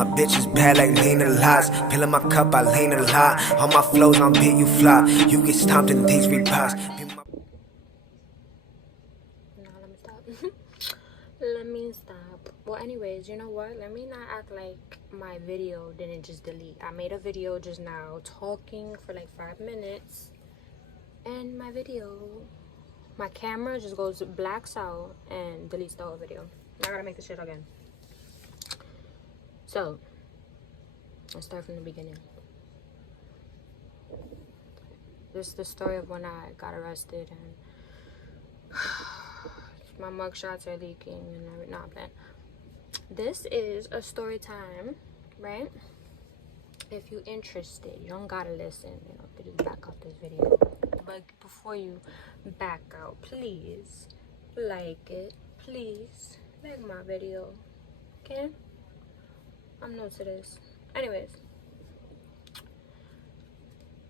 My bitch is bad like LinaLotts. Pill in my cup, I lean a lot. On my flows, on beat, you flop. You get stomped in these repots. No, let me stop. Let me stop. Well, anyways, you know what? Let me not act like my video didn't just delete. I made a video just now talking for like 5 minutes, and my camera just goes blacks out and deletes the whole video. I gotta make this shit again. So let's start from the beginning. This is the story of when I got arrested and my mugshots are leaking and everything. Nah, man. This is a story time, right? If you're interested, you don't gotta listen. You know, you can just back out this video. But before you back out, please like it. Please like my video. Okay? I'm new to this. Anyways,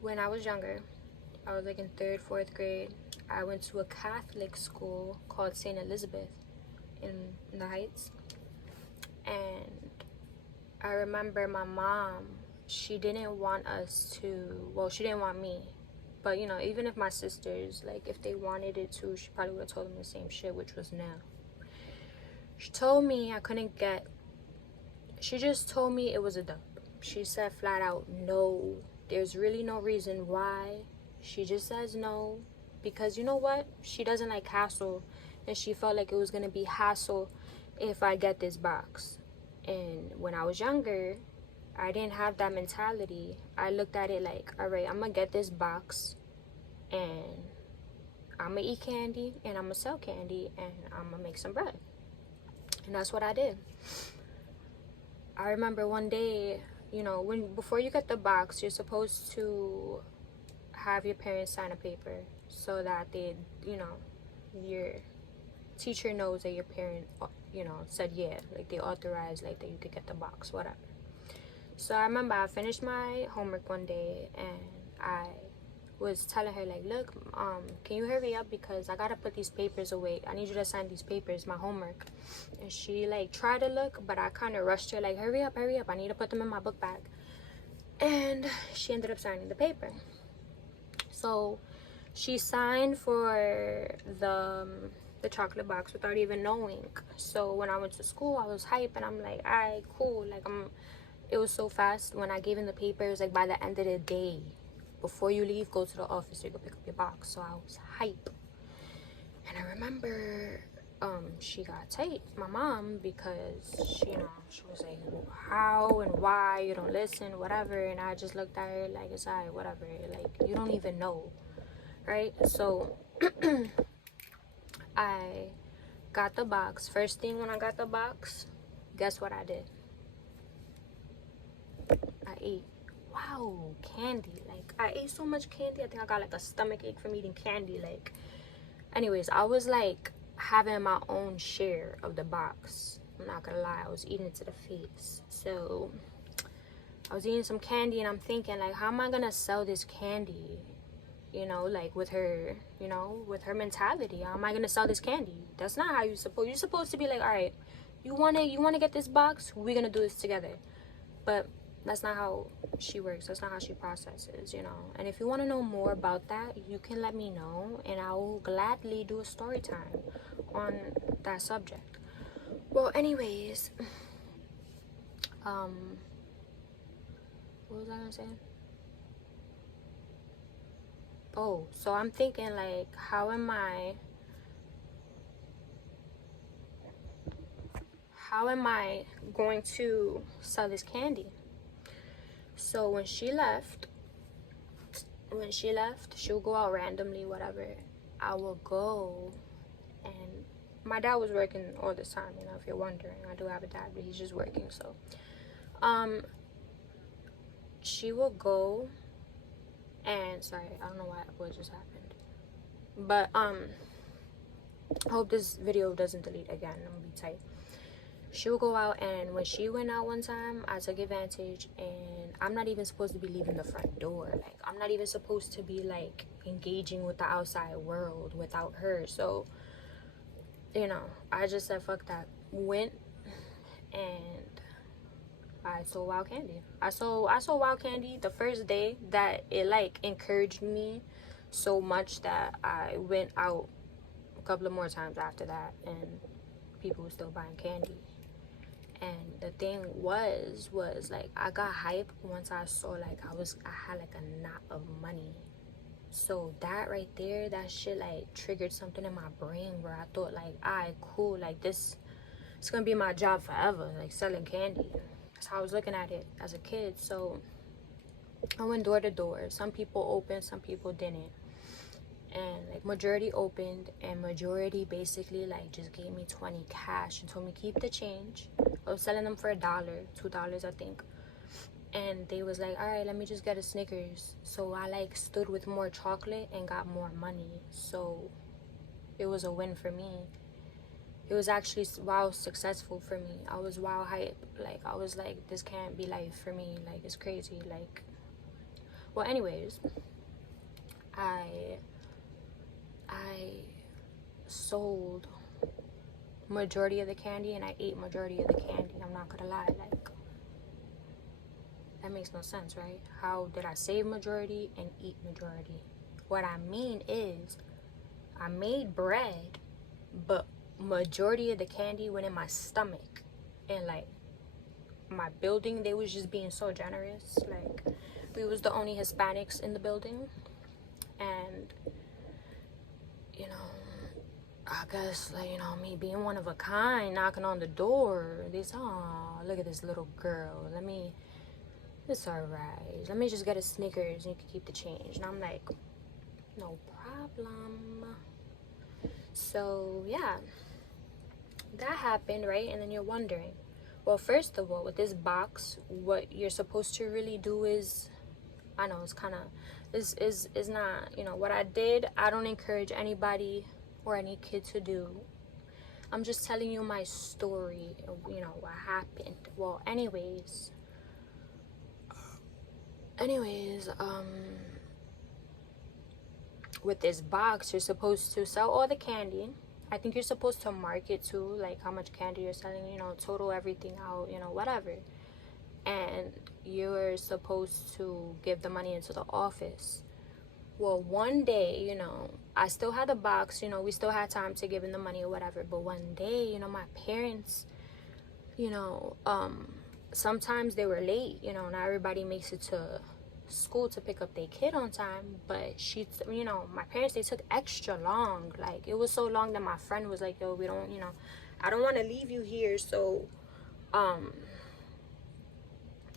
when I was younger, I was like in 3rd, 4th grade. I went to a Catholic school called St. Elizabeth in the Heights. And I remember my mom, she didn't want us to, well, she didn't want me. But, you know, even if my sisters, like, if they wanted it to, she probably would have told them the same shit, which was no. She told me I couldn't get, she just told me it was a dub. She said flat out, no, there's really no reason why. She just says no, because you know what? She doesn't like hassle, and she felt like it was going to be hassle if I get this box. And when I was younger, I didn't have that mentality. I looked at it like, all right, I'm going to get this box, and I'm going to eat candy, and I'm going to sell candy, and I'm going to make some bread. And that's what I did. I remember one day, you know, before you get the box, you're supposed to have your parents sign a paper so that they, you know, your teacher knows that your parent, you know, said yeah, like they authorized, like that you could get the box, whatever. So I remember I finished my homework one day and I was telling her like, look, can you hurry up because I gotta put these papers away. I need you to sign these papers, my homework. And she like tried to look, but I kind of rushed her like, hurry up, I need to put them in my book bag. And she ended up signing the paper. So she signed for the chocolate box without even knowing. So when I went to school, I was hype and I'm like, alright, cool. Like it was so fast. When I gave him the papers, like by the end of the day, before you leave, go to the office, you go pick up your box. So I was hype. And I remember she got tight, my mom, because she, you know, she was like, how and why you don't listen, whatever. And I just looked at her like, it's alright, whatever. Like, you don't even know, right? So I got the box. First thing when I got the box, guess what I did? I ate, wow, candy. Like, I ate so much candy, I think I got like a stomach ache from eating candy. Like, anyways, I was like having my own share of the box. I'm not gonna lie, I was eating it to the face. So I was eating some candy and I'm thinking like, how am I gonna sell this candy? You know, like with her, you know, with her mentality, how am I gonna sell this candy? That's not how you're supposed to be like, all right, you wanna get this box, we're gonna do this together. But that's not how she works. That's not how she processes, you know. And if you want to know more about that, you can let me know and I will gladly do a story time on that subject. Well, anyways, what was I gonna say? Oh, so I'm thinking like, how am I going to sell this candy? So when she left, she'll go out randomly, whatever. I will go, and my dad was working all this time, you know, if you're wondering. I do have a dad, but he's just working. So she will go, and sorry, I don't know what just happened, but I hope this video doesn't delete again. I'm gonna be tight. She will go out, and when she went out one time, I took advantage, and I'm not even supposed to be leaving the front door. Like, I'm not even supposed to be like engaging with the outside world without her. So, you know, I just said fuck that. Went, and I sold wild candy. I sold wild candy the first day that it like encouraged me so much that I went out a couple of more times after that, and people were still buying candy. And the thing was like I got hype once I saw like I had like a knot of money. So that right there, that shit like triggered something in my brain where I thought like, alright, cool, like this, it's gonna be my job forever, like selling candy. That's how I was looking at it as a kid. So I went door to door. Some people opened, some people didn't. And like majority opened, and majority basically like just gave me 20 cash and told me keep the change. I was selling them for $1, $2 I think. And they was like, all right, let me just get a Snickers. So I like stood with more chocolate and got more money. So it was a win for me. It was actually wow successful for me. I was wow hype. Like I was like, this can't be life for me. Like it's crazy. Like, well, anyways, I sold majority of the candy and I ate majority of the candy. I'm not gonna lie, like that makes no sense, right? How did I save majority and eat majority? What I mean is I made bread, but majority of the candy went in my stomach. And like my building, they was just being so generous. Like we was the only Hispanics in the building, and you know, I guess like, you know, me being one of a kind, knocking on the door, they said, oh, look at this little girl, it's alright, let me just get a Snickers and you can keep the change. And I'm like, no problem. So yeah, that happened, right? And then you're wondering, well, first of all, with this box, what you're supposed to really do is, I know it's kind of, is not, you know, what I did, I don't encourage anybody or any kid to do. I'm just telling you my story, you know, what happened. Well, anyways, with this box, you're supposed to sell all the candy. I think you're supposed to mark it too, like how much candy you're selling, you know, total everything out, you know, whatever. And you're supposed to give the money into the office. Well, one day, you know, I still had the box, you know, we still had time to give in the money or whatever. But one day, you know, my parents, you know, sometimes they were late, you know, not everybody makes it to school to pick up their kid on time. But you know, my parents, they took extra long. Like it was so long that my friend was like, yo, we don't, you know, I don't want to leave you here. So,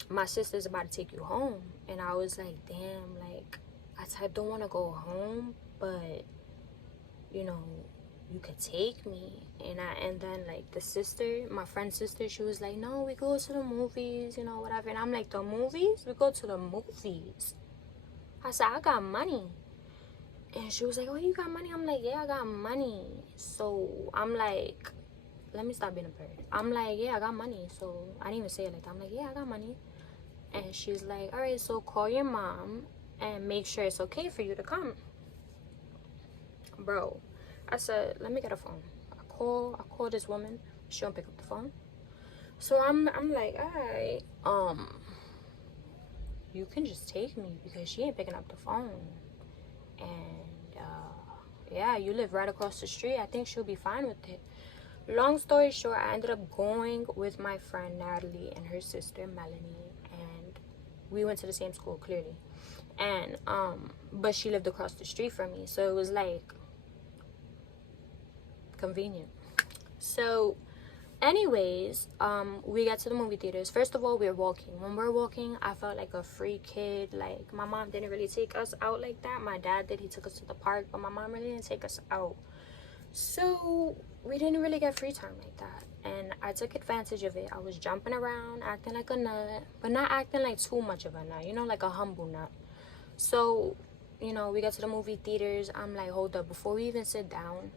my sister's about to take you home. And I was like, damn, like I don't want to go home, but you know, you could take me. And then like the sister, my friend's sister, she was like, no, we go to the movies, you know, whatever. And I'm like, the movies? We go to the movies. I said, I got money. And she was like, oh, you got money? I'm like, yeah, I got money. So I'm like, let me stop being a bird. I'm like, yeah, I got money. So I didn't even say it like that. I'm like, yeah, I got money. And she's like, all right, so call your mom and make sure it's okay for you to come. Bro, I said, let me get a phone. I call this woman. She don't pick up the phone. So I'm like, all right, you can just take me because she ain't picking up the phone. And yeah, you live right across the street. I think she'll be fine with it. Long story short, I ended up going with my friend Natalie and her sister Melanie, and we went to the same school, clearly. And but she lived across the street from me, so it was like convenient. So anyways, we got to the movie theaters. First of all, we're walking. When we're walking, I felt like a free kid. Like my mom didn't really take us out like that. My dad did. He took us to the park, but my mom really didn't take us out. So we didn't really get free time like that, and I took advantage of it. I was jumping around, acting like a nut, but not acting like too much of a nut, you know, like a humble nut. So, you know, we got to the movie theaters. I'm like, hold up, before we even sit down,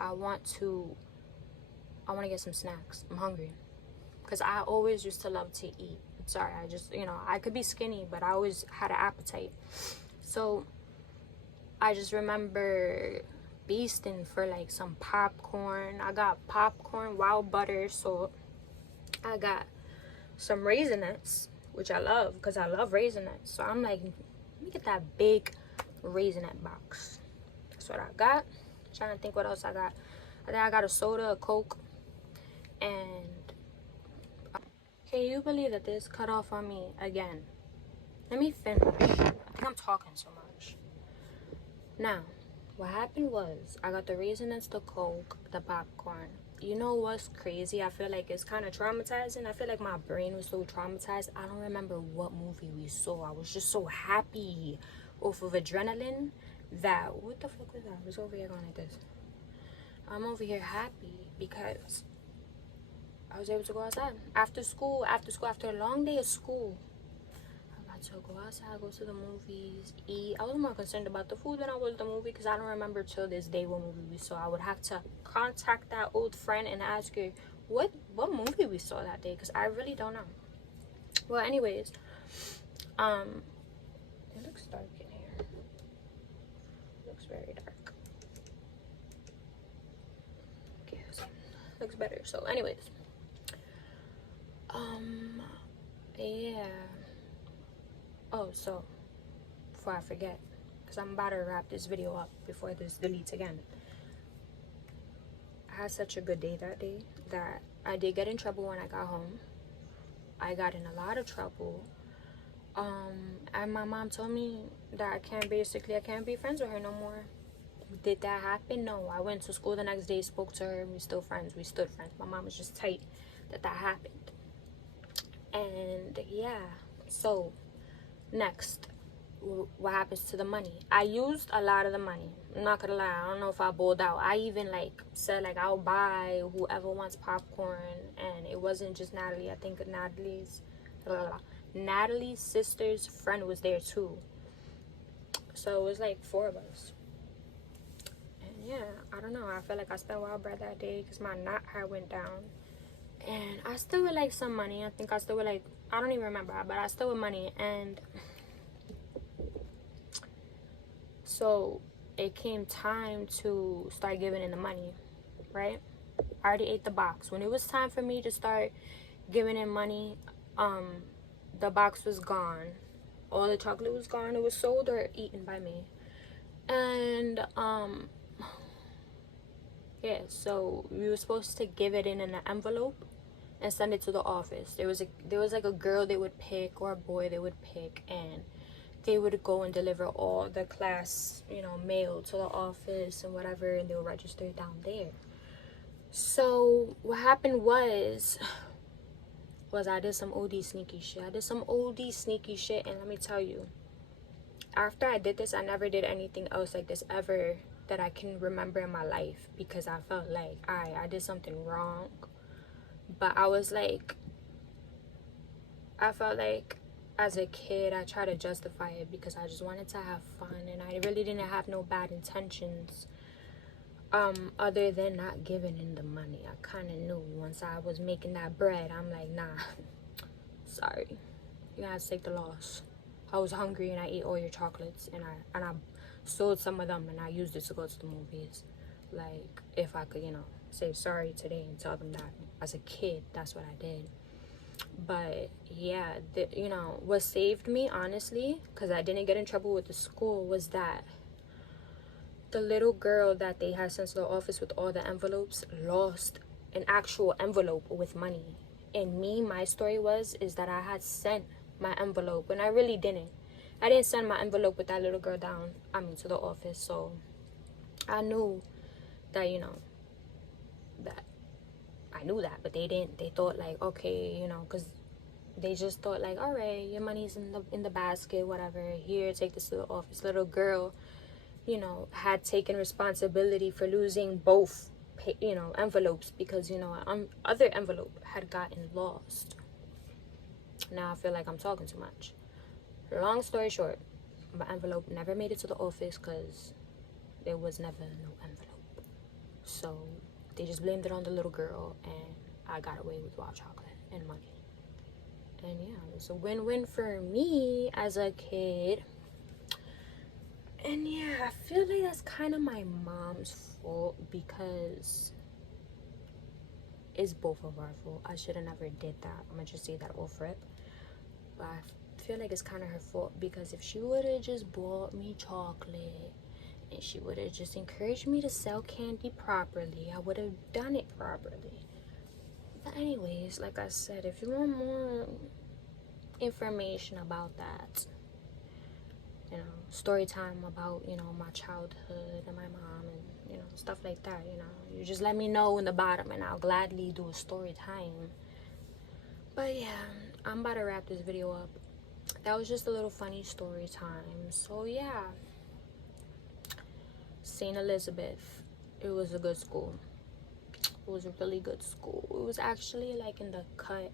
I want to get some snacks. I'm hungry, because I always used to love to eat. I'm sorry, I just, you know, I could be skinny, but I always had an appetite. So I just remember beasting for like some popcorn. I got popcorn, wild butter, so I got some Raisinets, which I love because I love Raisinets. So I'm like, let me get that big Raisinette box. That's what I got. I'm trying to think what else I got. I think I got a soda, a Coke, and can you believe that this cut off on me again? Let me finish. I think I'm talking so much. Now, what happened was I got the Raisinets, the Coke, the popcorn. You know what's crazy? I feel like it's kind of traumatizing. I feel like my brain was so traumatized. I don't remember what movie we saw. I was just so happy off of adrenaline that, what the fuck was that? I was over here going like this. I'm over here happy because I was able to go outside after school, after a long day of school. I got to go outside, go to the movies, eat. I was more concerned about the food than I was the movie because I don't remember till this day what movie we saw. I would have to contact that old friend and ask her what movie we saw that day because I really don't know. Well, anyways, it looks dark in here. It looks very dark. Okay, so looks better. So, anyways, yeah. Oh, so before I forget, because I'm about to wrap this video up before this deletes again. I had such a good day that day that I did get in trouble when I got home. I got in a lot of trouble. And my mom told me that I can't be friends with her no more. Did that happen? No. I went to school the next day, spoke to her, we still friends. We stood friends. My mom was just tight that happened. And yeah, so next, what happens to the money? I used a lot of the money. I'm not gonna lie, I don't know if I bowled out. I even like said like I'll buy whoever wants popcorn, and it wasn't just Natalie. I think Natalie's sister's friend was there too. So it was like 4 of us. And yeah, I don't know. I feel like I spent wild bread that day because my knot had went down. And I still would like some money. I think I still would like, I don't even remember, but I still with money. And so it came time to start giving in the money, right? I already ate the box. When it was time for me to start giving in money, the box was gone. All the chocolate was gone. It was sold or eaten by me. And yeah, so we were supposed to give it in an envelope and send it to the office. There was like a girl they would pick or a boy they would pick, and they would go and deliver all the class, mail to the office and whatever, and they would register it down there. So what happened was I did some OD sneaky shit. And let me tell you, after I did this, I never did anything else like this ever that I can remember in my life, because I felt like I did something wrong. But I felt like as a kid I tried to justify it because I just wanted to have fun, and I really didn't have no bad intentions other than not giving in the money. I kind of knew once I was making that bread, I'm like, nah, sorry, you gotta take the loss. I was hungry and I ate all your chocolates, and I sold some of them and I used it to go to the movies. Like, if I could, say sorry today and tell them that as a kid, that's what I did. But yeah, what saved me, honestly, because I didn't get in trouble with the school, was that the little girl that they had sent to the office with all the envelopes lost an actual envelope with money. And my story is that I had sent my envelope, and I really didn't. I didn't send my envelope with that little girl to the office. So I knew that, that I knew that, but they didn't. They thought like, okay, because they just thought like, all right, your money's in the basket, whatever. Here, take this to the office. Little girl, had taken responsibility for losing both, envelopes, because other envelope had gotten lost. Now I feel like I'm talking too much. Long story short, my envelope never made it to the office because there was never no envelope. So they just blamed it on the little girl, and I got away with wild chocolate and money. And yeah, it was a win-win for me as a kid. And yeah, I feel like that's kind of my mom's fault, because it's both of our fault. I should have never did that. I'm gonna just say that off rip. But I feel like it's kind of her fault, because if she would have just bought me chocolate and she would have just encouraged me to sell candy properly, I would have done it properly. But anyways, like I said, if you want more information about that, you know, story time about, you know, my childhood and my mom and, you know, stuff like that, you know, you just let me know in the bottom and I'll gladly do a story time. But yeah, I'm about to wrap this video up. That was just a little funny story time. So yeah, St. Elizabeth, it was a good school. It was a really good school. It was actually like in the cut,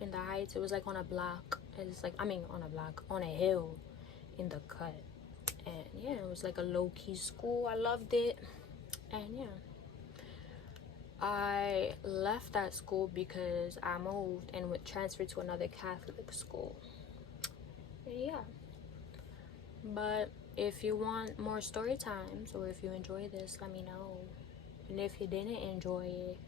in the Heights. It was like on a block. It's like, I mean, on a block, on a hill in the cut. And yeah, it was like a low-key school. I loved it. And yeah, I left that school because I moved and would transfer to another Catholic school. And yeah, but if you want more story times, or if you enjoy this, let me know. And if you didn't enjoy it,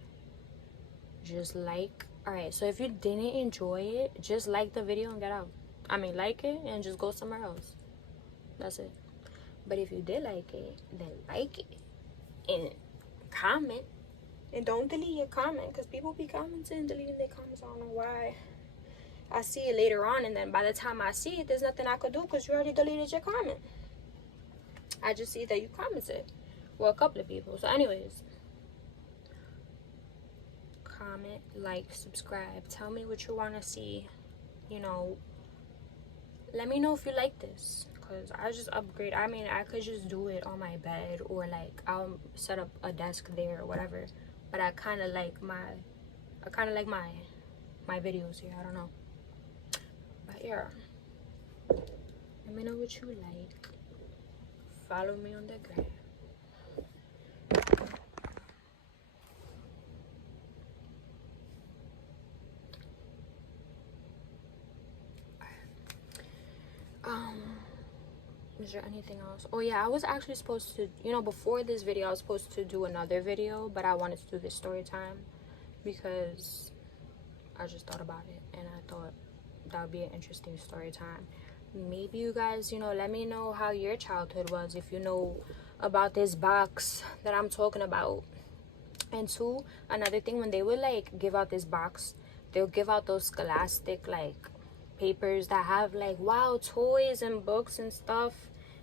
just like, all right, so if you didn't enjoy it, just like the video and get out. I mean, like it and just go somewhere else. That's it. But if you did like it, then like it and comment. And don't delete your comment, because people be commenting and deleting their comments. I don't know why. I see it later on, and then by the time I see it, there's nothing I could do because you already deleted your comment. I just see that you commented. Well, a couple of people. So anyways, comment, like, subscribe. Tell me what you want to see. You know, let me know if you like this, because I just upgrade. I mean, I could just do it on my bed, or like I'll set up a desk there or whatever. But I kind of like my videos here. I don't know. But yeah, let me know what you like. Follow me on the gram. Is there anything else? Oh yeah, I was actually supposed to, you know, before this video I was supposed to do another video, but I wanted to do this story time because I just thought about it and I thought that would be an interesting story time. Maybe you guys, you know, let me know how your childhood was, if you know about this box that I'm talking about. And two, another thing, when they would like give out this box, they'll give out those scholastic like papers that have like wow toys and books and stuff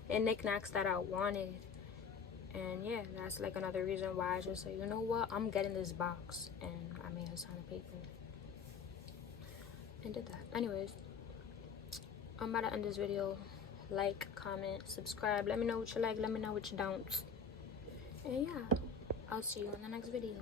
and knickknacks that I wanted. And yeah, that's like another reason why I just say, you know what, I'm getting this box, and I made a sign of paper and did that. Anyways, I'm about to end this video. Like, comment, subscribe, let me know what you like, let me know what you don't. And yeah, I'll see you in the next video.